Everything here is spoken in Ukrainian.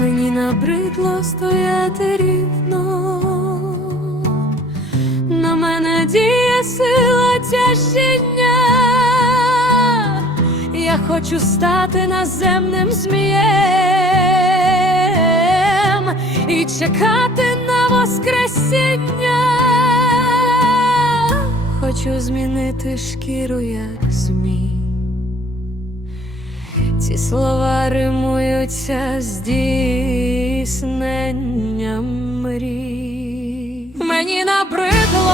Мені набридло стояти рівно, на мене діє сила тяжіння. Я хочу стати наземним змієм і чекати на воскресіння. Хочу змінити шкіру, як змій. Ці слова римуються здійснення мрій. Мені набридло